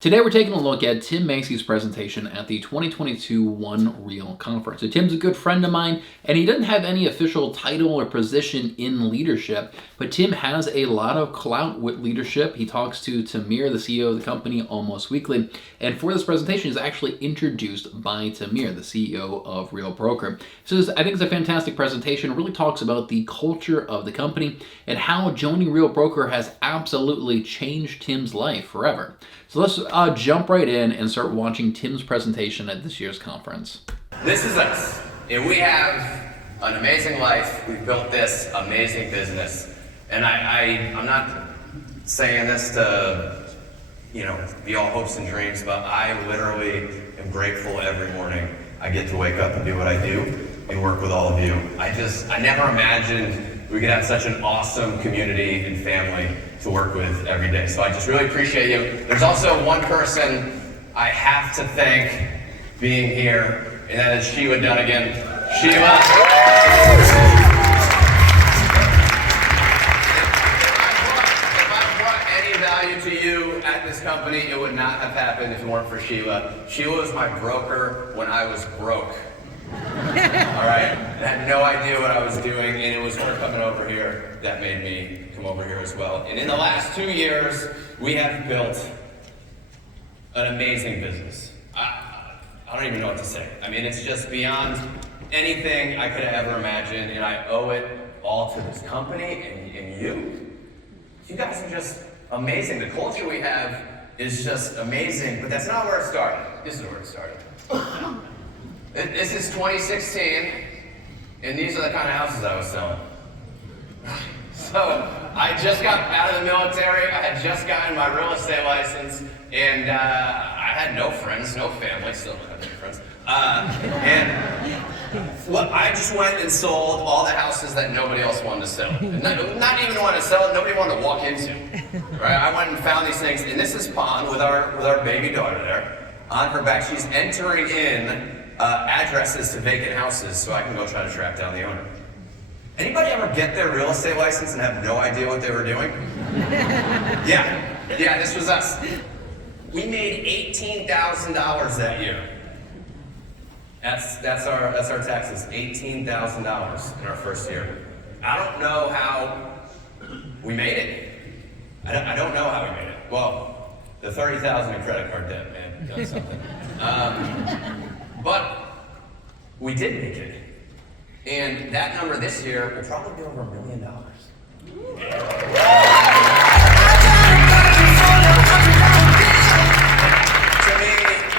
Today we're taking a look at Tim Macy's presentation at the 2022 One Real Conference. So Tim's a good friend of mine, and he doesn't have any official title or position in leadership, but Tim has a lot of clout with leadership. He talks to Tamir, the CEO of the company, almost weekly, and for this presentation, he's actually introduced by Tamir, the CEO of Real Broker. So I think it's a fantastic presentation. It really talks about the culture of the company and how joining Real Broker has absolutely changed Tim's life forever. So let's jump right in and start watching Tim's presentation at this year's conference. This is us, and we have an amazing life. We've built this amazing business, and I'm not saying this to, be all hopes and dreams, but I literally am grateful every morning I get to wake up and do what I do and work with all of you. I never imagined we could have such an awesome community and family to work with every day. So I just really appreciate you. There's also one person I have to thank being here, and that is Sheila Dunnigan. Sheila. If I brought any value to you at this company, it would not have happened if it weren't for Sheila. Sheila was my broker when I was broke. All right, I had no idea what I was doing, and it was her coming over here that made me come over here as well. And in the last 2 years, we have built an amazing business. I don't even know what to say. I mean, it's just beyond anything I could have ever imagined, and I owe it all to this company and you. You guys are just amazing. The culture we have is just amazing, but that's not where it started. This is where it started. This is 2016, and these are the kind of houses I was selling. So I just got out of the military, I had just gotten my real estate license, and I had no friends, no family, still don't have any friends. I just went and sold all the houses that nobody else wanted to sell. Not even wanted to sell it, nobody wanted to walk into. Right? I went and found these things, and this is Pond with our baby daughter there. On her back, she's entering in addresses to vacant houses so I can go try to track down the owner. Anybody ever get their real estate license and have no idea what they were doing? Yeah, this was us. We made $18,000 that year. That's our taxes, $18,000 in our first year. I don't know how we made it. I don't know how we made it. Well, the $30,000 in credit card debt, man, done something. But we did make it. And that number this year will probably be over $1 million. To me,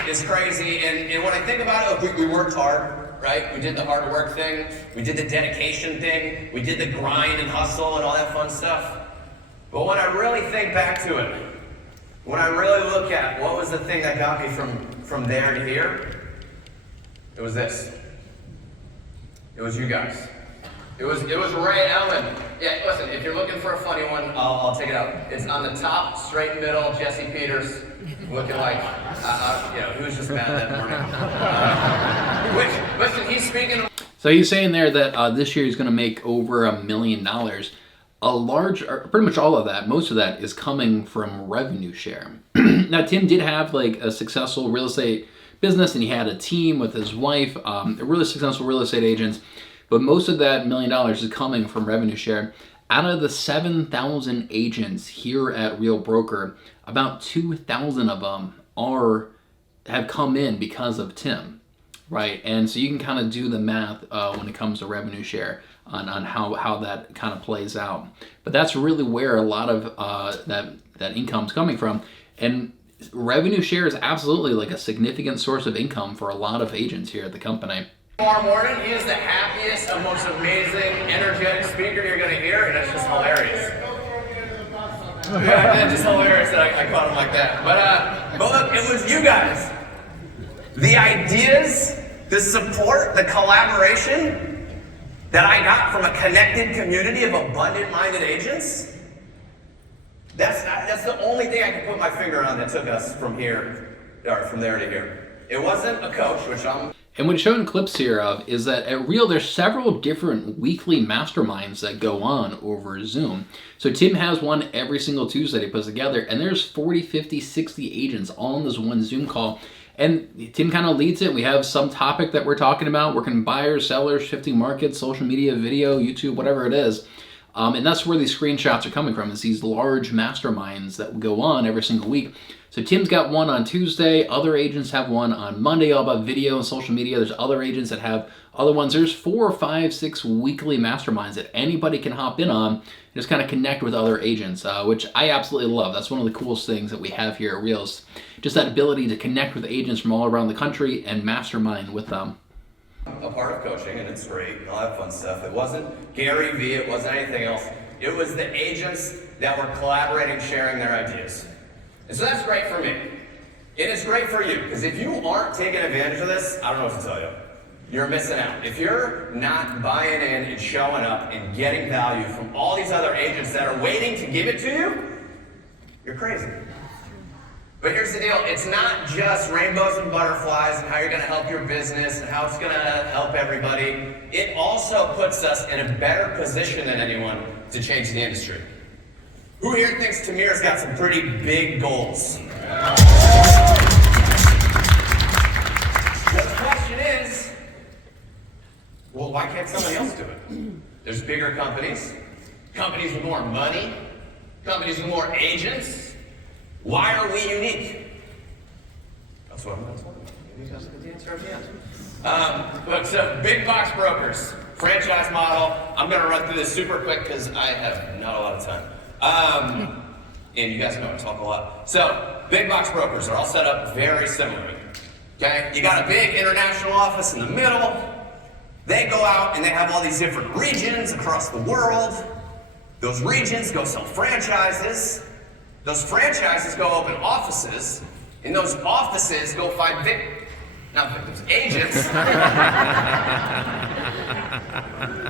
it's crazy. And when I think about it, we worked hard, right? We did the hard work thing. We did the dedication thing. We did the grind and hustle and all that fun stuff. But when I really think back to it, when I really look at what was the thing that got me from there to here, it was this. It was you guys. It was Ray Ellen. Yeah, listen, if you're looking for a funny one, I'll take it out. It's on the top, straight middle, Jesse Peters, looking like, he was just mad that morning. Listen, he's speaking. So he's saying there that this year he's going to make over $1 million. Pretty much all of that, most of that is coming from revenue share. Now, Tim did have a successful real estate business, and he had a team with his wife, really successful real estate agents, but most of that $1 million is coming from revenue share. Out of the 7,000 agents here at Real Broker, about 2,000 of them have come in because of Tim, right? And so you can kind of do the math when it comes to revenue share on how that kind of plays out. But that's really where a lot of that income's coming from. And revenue share is absolutely a significant source of income for a lot of agents here at the company. Tomorrow morning, he is the happiest and most amazing, energetic speaker you're going to hear, and it's just hilarious. Yeah, it's just hilarious that I caught him like that. But look, it was you guys. The ideas, the support, the collaboration that I got from a connected community of abundant-minded agents, that's the only thing I can put my finger on that took us from there to here. It wasn't a coach, which I'm... And what it's showing clips here of is that at Real, there's several different weekly masterminds that go on over Zoom. So Tim has one every single Tuesday he puts together, and there's 40, 50, 60 agents all in this one Zoom call. And Tim kind of leads it. We have some topic that we're talking about, working buyers, sellers, shifting markets, social media, video, YouTube, whatever it is. And that's where these screenshots are coming from, is these large masterminds that will go on every single week. So Tim's got one on Tuesday, other agents have one on Monday, all about video and social media. There's other agents that have other ones. There's 4, 5, 6 weekly masterminds that anybody can hop in on and just kind of connect with other agents, which I absolutely love. That's one of the coolest things that we have here at Reels. Just that ability to connect with agents from all around the country and mastermind with them. A part of coaching, and it's great, and all that fun stuff. It wasn't Gary Vee, it wasn't anything else. It was the agents that were collaborating, sharing their ideas. And so that's great for me. It is great for you, because if you aren't taking advantage of this, I don't know what to tell you. You're missing out. If you're not buying in and showing up and getting value from all these other agents that are waiting to give it to you, you're crazy. But here's the deal, it's not just rainbows and butterflies and how you're gonna help your business and how it's gonna help everybody. It also puts us in a better position than anyone to change the industry. Who here thinks Tamir's got some pretty big goals? The question is, well, why can't somebody else do it? There's bigger companies, companies with more money, companies with more agents. Why are we unique? That's what I'm talking about. Maybe that's the answer at the end. But so, big box brokers, franchise model. I'm going to run through this super quick because I have not a lot of time. And you guys know I talk a lot. So, big box brokers are all set up very similarly. Okay? You got a big international office in the middle. They go out and they have all these different regions across the world. Those regions go sell franchises. Those franchises go open offices, and those offices go find agents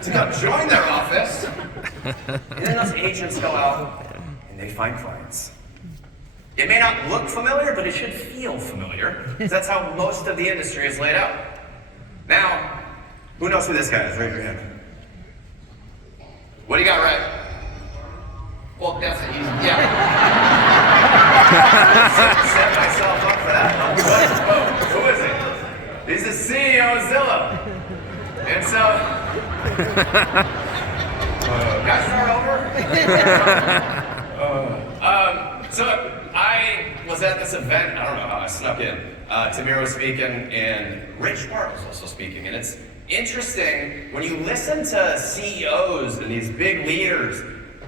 to come join their office, and then those agents go out and they find clients. It may not look familiar, but it should feel familiar, because that's how most of the industry is laid out. Now, who knows who this guy is? Raise your hand. What do you got, right? Well, that's an easy, yeah. Set myself up for that. Who is it? He's the CEO of Zillow. And so, guys, start over. So I was at this event. I don't know how I snuck in. Tamir was speaking, and Rich Smart was also speaking. And it's interesting when you listen to CEOs and these big leaders.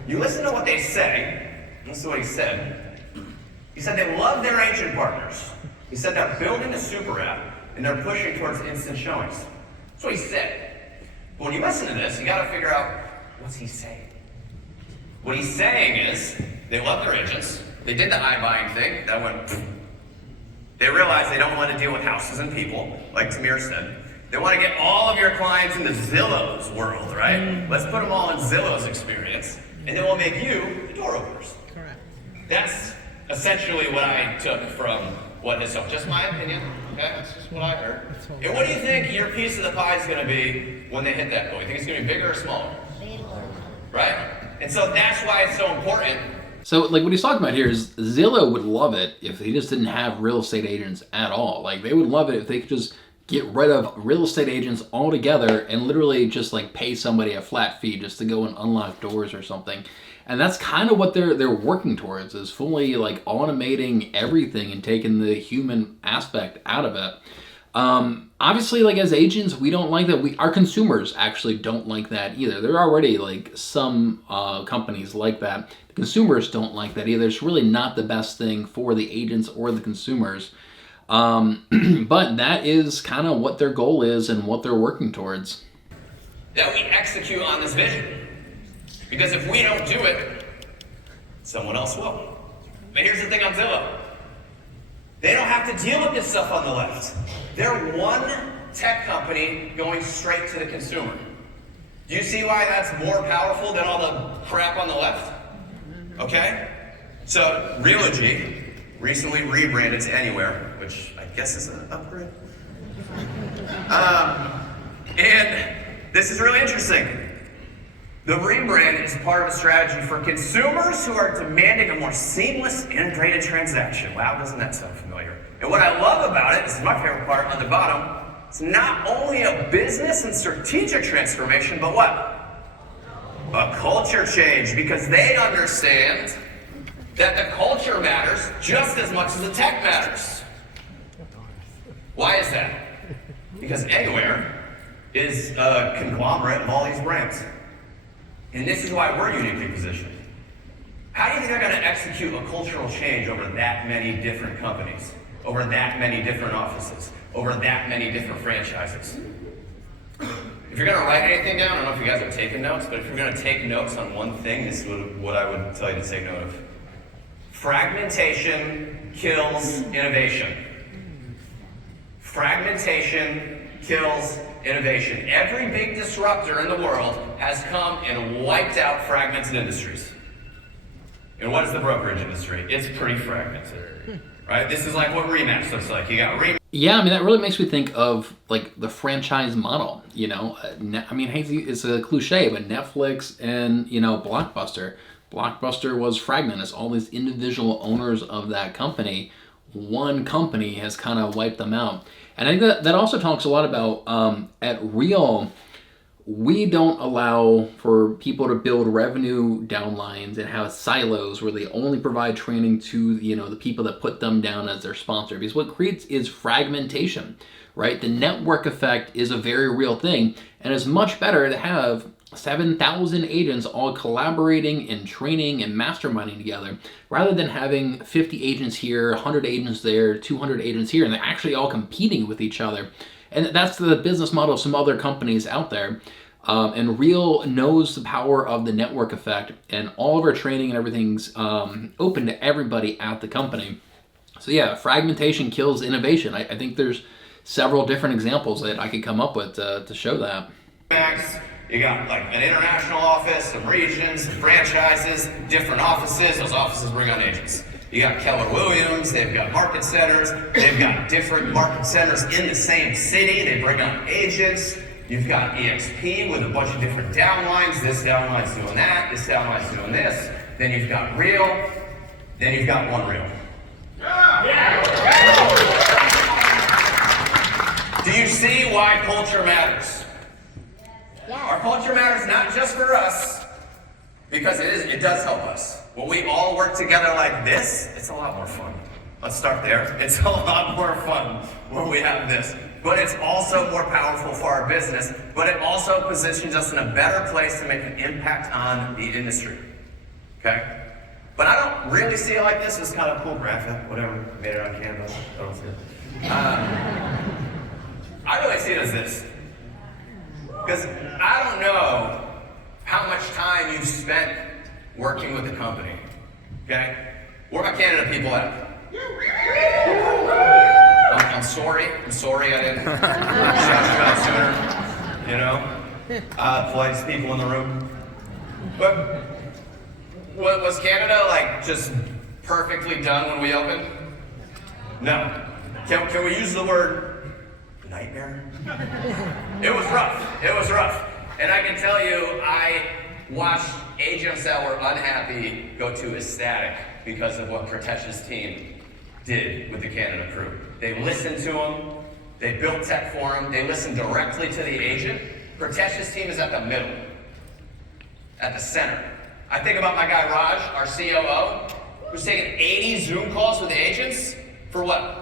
You listen to what they say. Listen to what he said. He said they love their agent partners. He said they're building a super app and they're pushing towards instant showings. That's what he said. But when you listen to this, you got to figure out, what's he saying? What he's saying is they love their agents. They did the iBuying thing. That went. They realized they don't want to deal with houses and people, like Tamir said. They want to get all of your clients into Zillow's world, right? Let's put them all in Zillow's experience. And then we'll make you the door openers. Correct. That's essentially what I took from what his, so just my opinion, okay? That's just what I heard. And what do you think your piece of the pie is going to be when they hit that goal? You think it's going to be bigger or smaller? Bigger. Right? And so that's why it's so important. So, like, what he's talking about here is Zillow would love it if they just didn't have real estate agents at all. Like, they would love it if they could just get rid of real estate agents altogether and literally just like pay somebody a flat fee just to go and unlock doors or something. And that's kind of what they're working towards, is fully like automating everything and taking the human aspect out of it. Obviously, like as agents, we don't like that. Our consumers actually don't like that either. There are already like some companies like that. The consumers don't like that either. It's really not the best thing for the agents or the consumers. But that is kind of what their goal is and what they're working towards. That we execute on this vision. Because if we don't do it, someone else will. But here's the thing on Zillow. They don't have to deal with this stuff on the left. They're one tech company going straight to the consumer. Do you see why that's more powerful than all the crap on the left? Okay? So, Realogy recently rebranded to Anywhere, which I guess is an upgrade. And this is really interesting. The rebrand is part of a strategy for consumers who are demanding a more seamless, integrated transaction. Wow, doesn't that sound familiar? And what I love about it, this is my favorite part on the bottom, it's not only a business and strategic transformation, but what? A culture change, because they understand that the culture matters just as much as the tech matters. Why is that? Because Anywhere is a conglomerate of all these brands. And this is why we're uniquely positioned. How do you think they're going to execute a cultural change over that many different companies, over that many different offices, over that many different franchises? If you're going to write anything down, I don't know if you guys are taking notes, but if you're going to take notes on one thing, this is what I would tell you to take note of. Fragmentation kills innovation. Fragmentation kills innovation. Every big disruptor in the world has come and wiped out fragmented industries. And what is the brokerage industry? It's pretty fragmented, right? This is like what Rematch looks like. You got Rematch. Yeah, I mean, that really makes me think of like the franchise model, you know. I mean, hey, it's a cliche, but Netflix and, you know, Blockbuster. Blockbuster was fragmented. It's all these individual owners of that company. One company has kind of wiped them out. And I think that also talks a lot about, at Real, we don't allow for people to build revenue downlines and have silos where they only provide training to, you know, the people that put them down as their sponsor. Because what creates is fragmentation, right? The network effect is a very real thing, and it's much better to have 7,000 agents all collaborating and training and masterminding together rather than having 50 agents here, 100 agents there, 200 agents here, and they're actually all competing with each other. And that's the business model of some other companies out there. And Real knows the power of the network effect, and all of our training and everything's open to everybody at the company. So yeah, fragmentation kills innovation. I think there's several different examples that I could come up with to show that. You got like an international office, some regions, some franchises, different offices. Those offices bring on agents. You got Keller Williams, they've got market centers, they've got different market centers in the same city, they bring on agents. You've got EXP with a bunch of different downlines. This downline's doing that, this downline's doing this. Then you've got Real, then you've got One Real. Do you see why culture matters? Our culture matters not just for us, because it does help us. When we all work together like this, it's a lot more fun. Let's start there. It's a lot more fun when we have this. But it's also more powerful for our business, but it also positions us in a better place to make an impact on the industry. Okay? But I don't really see it like this. It's kind of cool graphic, whatever, made it on Canva. I don't see it. I really see it as this. Because I don't know how much time you've spent working with the company, okay? Where are my Canada people at? I'm sorry I didn't shout you out sooner, you know? Polite people in the room. But was Canada like just perfectly done when we opened? No. Can we use the word nightmare? It was rough. And I can tell you, I watched agents that were unhappy go to ecstatic because of what Pratesh's team did with the Canada crew. They listened to them, they built tech for them, they listened directly to the agent. Pratesh's team is at the middle, at the center. I think about my guy Raj, our COO, who's taking 80 Zoom calls with the agents for what?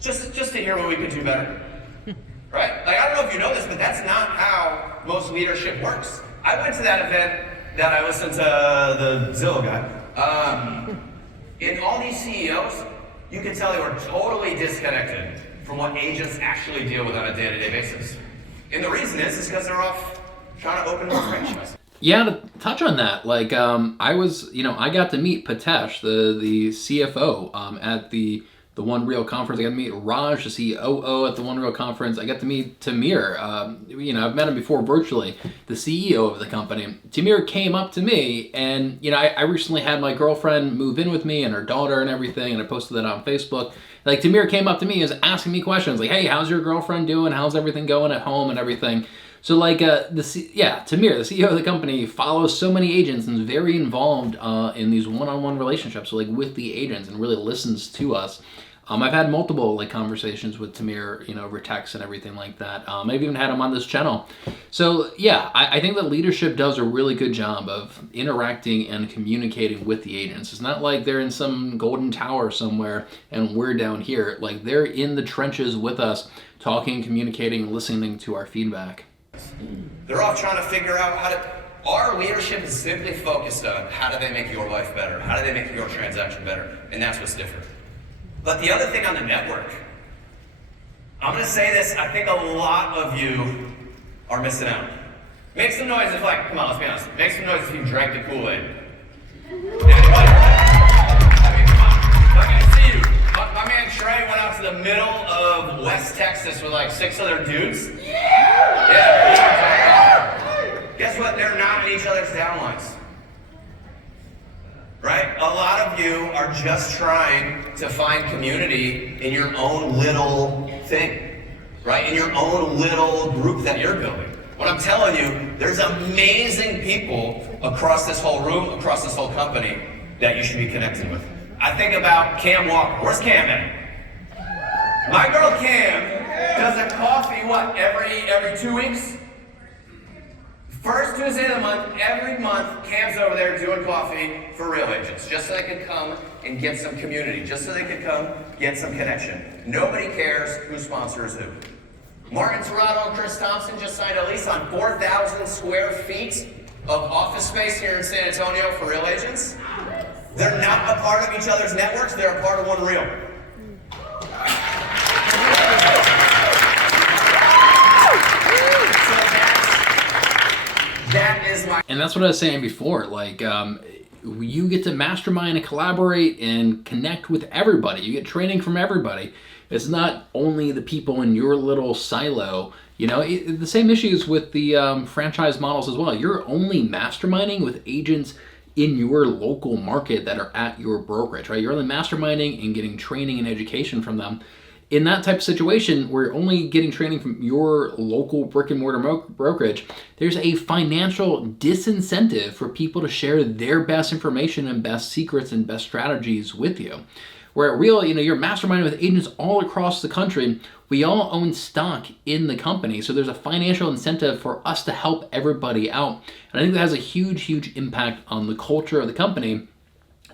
Just to hear what we could do better. Right? Like, I don't know if you know this, but that's not how most leadership works. I went to that event that I listened to the Zillow guy. In all these CEOs, you can tell they were totally disconnected from what agents actually deal with on a day-to-day basis. And the reason is because they're off trying to open more franchises. Yeah, to touch on that, like I got to meet Pratesh, the CFO, at the One Real conference. I got to meet Raj, the COO, at the One Real conference. I got to meet Tamir. I've met him before virtually, the CEO of the company. Tamir came up to me, and I recently had my girlfriend move in with me and her daughter and everything, and I posted that on Facebook. Like Tamir came up to me and was asking me questions like, hey, how's your girlfriend doing? How's everything going at home and everything? So like, Tamir, the CEO of the company, follows so many agents and is very involved in these one-on-one relationships, so like with the agents, and really listens to us. I've had multiple like conversations with Tamir, over text and everything like that. I've even had him on this channel. So yeah, I think that leadership does a really good job of interacting and communicating with the agents. It's not like they're in some golden tower somewhere and we're down here. Like they're in the trenches with us, talking, communicating, listening to our feedback. They're all trying to figure out how to. Our leadership is simply focused on how do they make your life better? How do they make your transaction better? And that's what's different. But the other thing on the network, I'm going to say this, I think a lot of you are missing out. Make some noise if come on, let's be honest. Make some noise if you drank the Kool-Aid. Anybody? I mean, come on. I can see you. My man Trey went out to the middle of West Texas with like 6 other dudes. Yeah. Guess what? They're not in each other's downlines. Right? A lot of you are just trying to find community in your own little thing, right? In your own little group that you're building. What I'm telling you, there's amazing people across this whole room, across this whole company that you should be connecting with. I think about Cam Walker. Where's Cam at? My girl Cam does a coffee, every 2 weeks? First Tuesday of the month, every month, Cam's over there doing coffee for real agents, just so they could come and get some community, just so they could come get some connection. Nobody cares who sponsors who. Martin Tirado and Chris Thompson just signed a lease on 4,000 square feet of office space here in San Antonio for real agents. They're not a part of each other's networks, they're a part of one real. And that's what I was saying before. Like, you get to mastermind and collaborate and connect with everybody. You get training from everybody. It's not only the people in your little silo. The same issues with the franchise models as well. You're only masterminding with agents in your local market that are at your brokerage, right? You're only masterminding and getting training and education from them. In that type of situation where you're only getting training from your local brick and mortar brokerage, there's a financial disincentive for people to share their best information and best secrets and best strategies with you. Where at Real, you're masterminding with agents all across the country. We all own stock in the company, so there's a financial incentive for us to help everybody out. And I think that has a huge, huge impact on the culture of the company.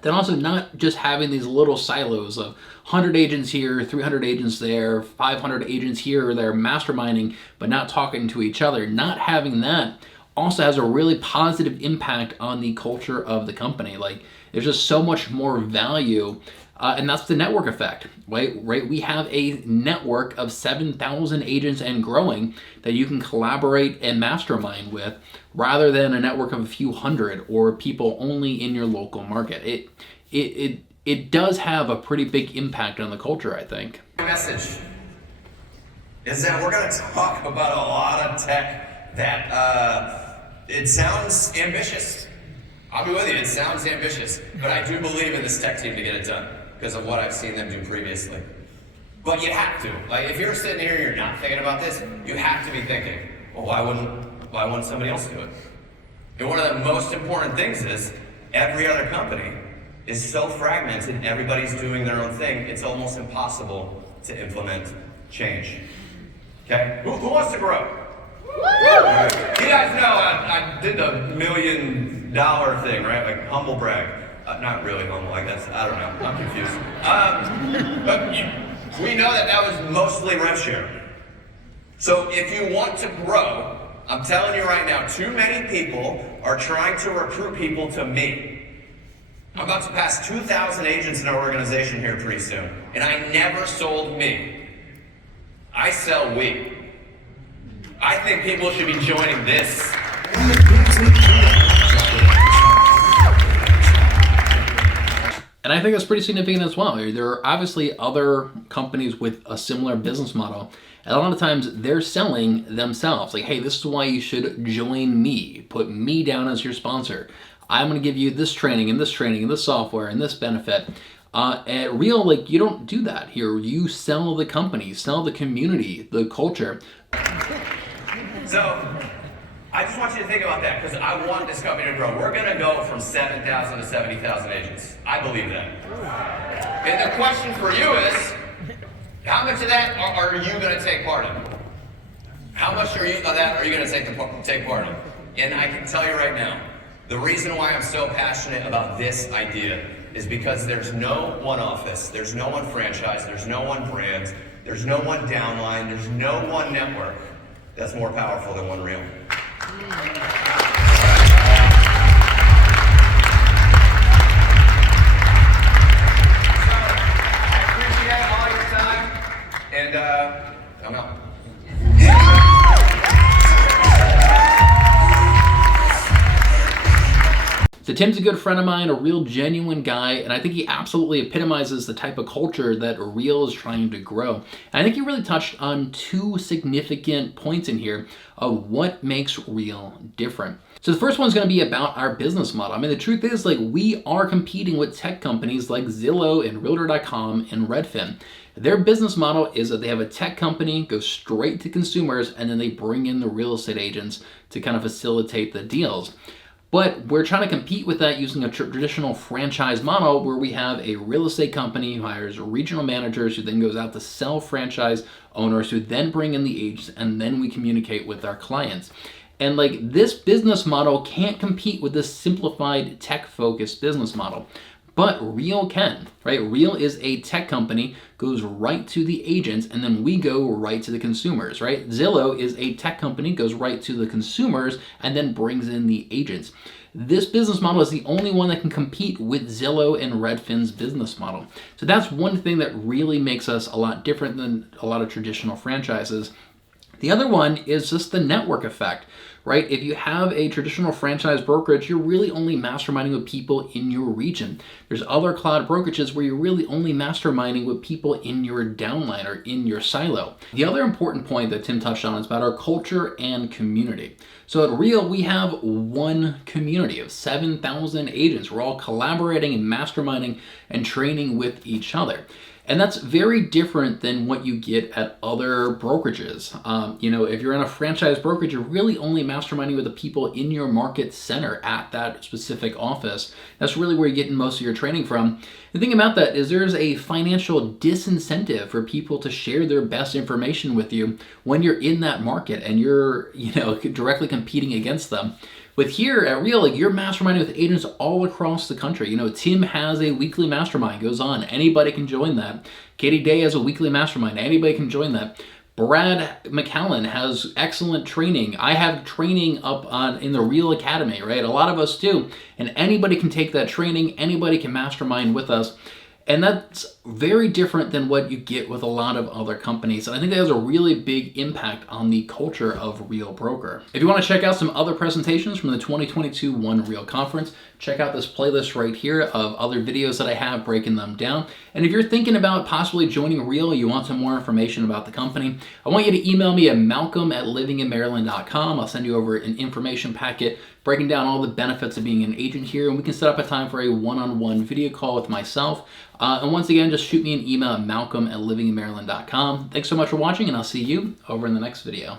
Then also not just having these little silos of 100 agents here, 300 agents there, 500 agents here or there masterminding, but not talking to each other. Not having that also has a really positive impact on the culture of the company. Like, there's just so much more value, and that's the network effect, right? We have a network of 7,000 agents and growing that you can collaborate and mastermind with, rather than a network of a few hundred or people only in your local market. It does have a pretty big impact on the culture, I think. My message is that we're going to talk about a lot of tech that it sounds ambitious. I'll be with you, it sounds ambitious, but I do believe in this tech team to get it done because of what I've seen them do previously. But you have to. Like, if you're sitting here and you're not thinking about this, you have to be thinking, well, why wouldn't somebody else do it? And one of the most important things is every other company is so fragmented, everybody's doing their own thing, it's almost impossible to implement change. Okay? Who wants to grow? Right. You guys know I did the $1 million thing, right? Like, humble brag. Not really humble, I guess. I don't know. I'm confused. But we know that was mostly rev share. So if you want to grow, I'm telling you right now, too many people are trying to recruit people to me. I'm about to pass 2,000 agents in our organization here pretty soon, and I never sold me. I sell we. I think people should be joining this. And I think that's pretty significant as well. There are obviously other companies with a similar business model. And a lot of times they're selling themselves. Like, hey, this is why you should join me. Put me down as your sponsor. I'm going to give you this training and this software and this benefit. At Real, like, you don't do that here. You sell the company, sell the community, the culture. So, I just want you to think about that, because I want this company to grow. We're going to go from 7,000 to 70,000 agents. I believe that. And the question for you is, how much of that are you going to take part in? How much of that are you going to take part in? And I can tell you right now, the reason why I'm so passionate about this idea is because there's no one office, there's no one franchise, there's no one brand, there's no one downline, there's no one network that's more powerful than one Real. And I'm out. So Tim's a good friend of mine, a real genuine guy, and I think he absolutely epitomizes the type of culture that Real is trying to grow. And I think he really touched on two significant points in here of what makes Real different. So the first one's going to be about our business model. I mean, the truth is, like, we are competing with tech companies like Zillow and Realtor.com and Redfin. Their business model is that they have a tech company, go straight to consumers, and then they bring in the real estate agents to kind of facilitate the deals. But we're trying to compete with that using a traditional franchise model where we have a real estate company who hires regional managers who then goes out to sell franchise owners who then bring in the agents, and then we communicate with our clients. And like, this business model can't compete with this simplified tech-focused business model. But Real can, right? Real is a tech company, goes right to the agents, and then we go right to the consumers, right? Zillow is a tech company, goes right to the consumers, and then brings in the agents. This business model is the only one that can compete with Zillow and Redfin's business model. So that's one thing that really makes us a lot different than a lot of traditional franchises. The other one is just the network effect, right? If you have a traditional franchise brokerage, you're really only masterminding with people in your region. There's other cloud brokerages where you're really only masterminding with people in your downline or in your silo. The other important point that Tim touched on is about our culture and community. So at Real, we have one community of 7,000 agents. We're all collaborating and masterminding and training with each other. And that's very different than what you get at other brokerages. If you're in a franchise brokerage, you're really only masterminding with the people in your market center at that specific office. That's really where you're getting most of your training from. The thing about that is there's a financial disincentive for people to share their best information with you when you're in that market and you're, directly competing against them. With here at Real, like, you're masterminding with agents all across the country. Tim has a weekly mastermind, goes on. Anybody can join that. Katie Day has a weekly mastermind. Anybody can join that. Brad McCallan has excellent training. I have training up in the Real Academy, right? A lot of us do. And anybody can take that training. Anybody can mastermind with us. And that's very different than what you get with a lot of other companies. And I think that has a really big impact on the culture of Real Broker. If you want to check out some other presentations from the 2022 One Real Conference, check out this playlist right here of other videos that I have breaking them down. And if you're thinking about possibly joining Real, you want some more information about the company, I want you to email me at malcolm@livinginmaryland.com. I'll send you over an information packet breaking down all the benefits of being an agent here, and we can set up a time for a one-on-one video call with myself. And once again, just shoot me an email at malcolm@livinginmaryland.com. Thanks so much for watching, and I'll see you over in the next video.